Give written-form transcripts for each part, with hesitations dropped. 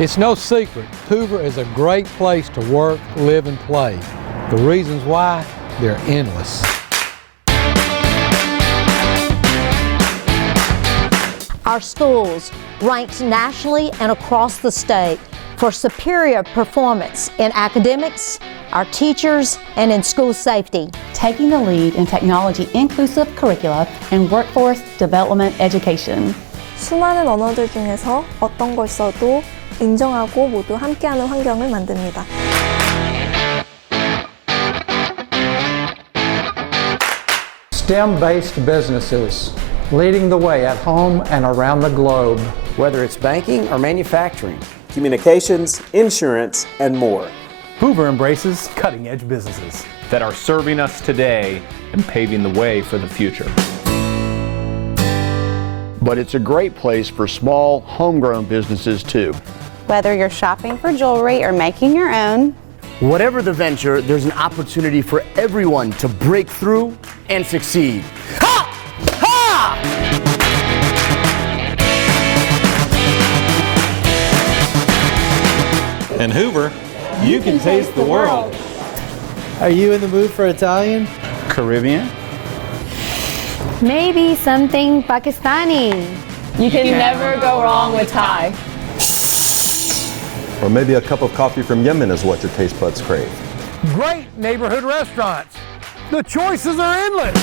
It's no secret, Hoover is a great place to work, live, and play. The reasons why, they're endless. Our schools ranked nationally and across the state for superior performance in academics, our teachers, and in school safety. Taking the lead in technology-inclusive curricula and workforce development education. 수많은 언어들 중에서 어떤 걸 써도 인정하고 모두 함께하는 환경을 만듭니다. STEM-based businesses leading the way at home and around the globe. Whether it's banking or manufacturing, communications, insurance, and more. Hoover embraces cutting-edge businesses that are serving us today and paving the way for the future. But it's a great place for small, homegrown businesses too. Whether you're shopping for jewelry or making your own. Whatever the venture, there's an opportunity for everyone to break through and succeed. Ha! Ha! In Hoover, you can taste the world. Are you in the mood for Italian? Caribbean? Maybe something Pakistani. You can never go wrong with Thai. Or maybe a cup of coffee from Yemen is what your taste buds crave. Great neighborhood restaurants. The choices are endless.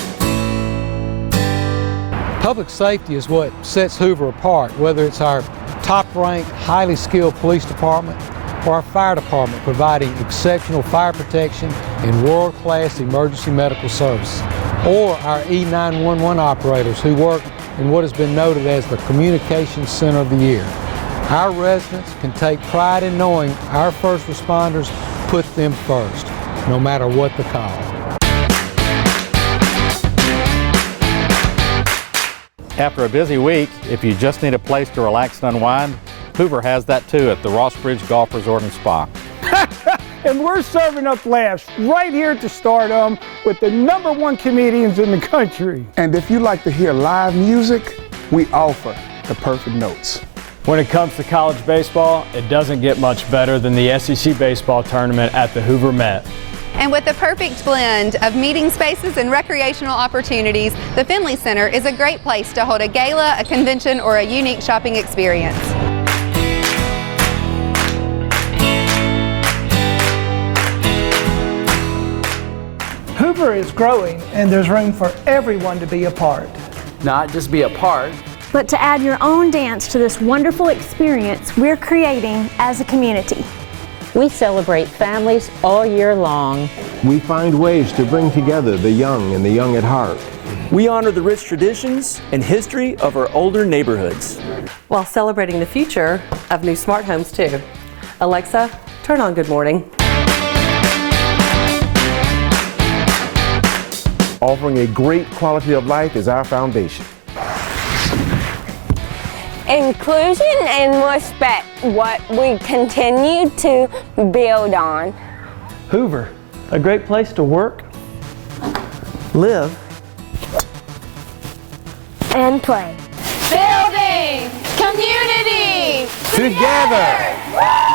Public safety is what sets Hoover apart, whether it's our top-ranked, highly skilled police department or our fire department providing exceptional fire protection and world-class emergency medical services, or our E911 operators who work in what has been noted as the communications center of the year. Our residents can take pride in knowing our first responders put them first, no matter what the call. After a busy week, if you just need a place to relax and unwind, Hoover has that too at the Ross Bridge Golf Resort and Spa. And we're serving up laughs right here at the Stardome with the #1 comedians in the country. And if you like to hear live music, we offer the perfect notes. When it comes to college baseball, it doesn't get much better than the SEC baseball tournament at the Hoover Met. And with the perfect blend of meeting spaces and recreational opportunities, the Finley Center is a great place to hold a gala, a convention, or a unique shopping experience. Hoover is growing, and there's room for everyone to be a part. Not just be a part, but to add your own dance to this wonderful experience we're creating as a community. We celebrate families all year long. We find ways to bring together the young and the young at heart. We honor the rich traditions and history of our older neighborhoods, while celebrating the future of new smart homes too. Alexa, turn on Good Morning. Offering a great quality of life is our foundation. Inclusion and respect, what we continue to build on. Hoover, a great place to work, live, and play. Building community together.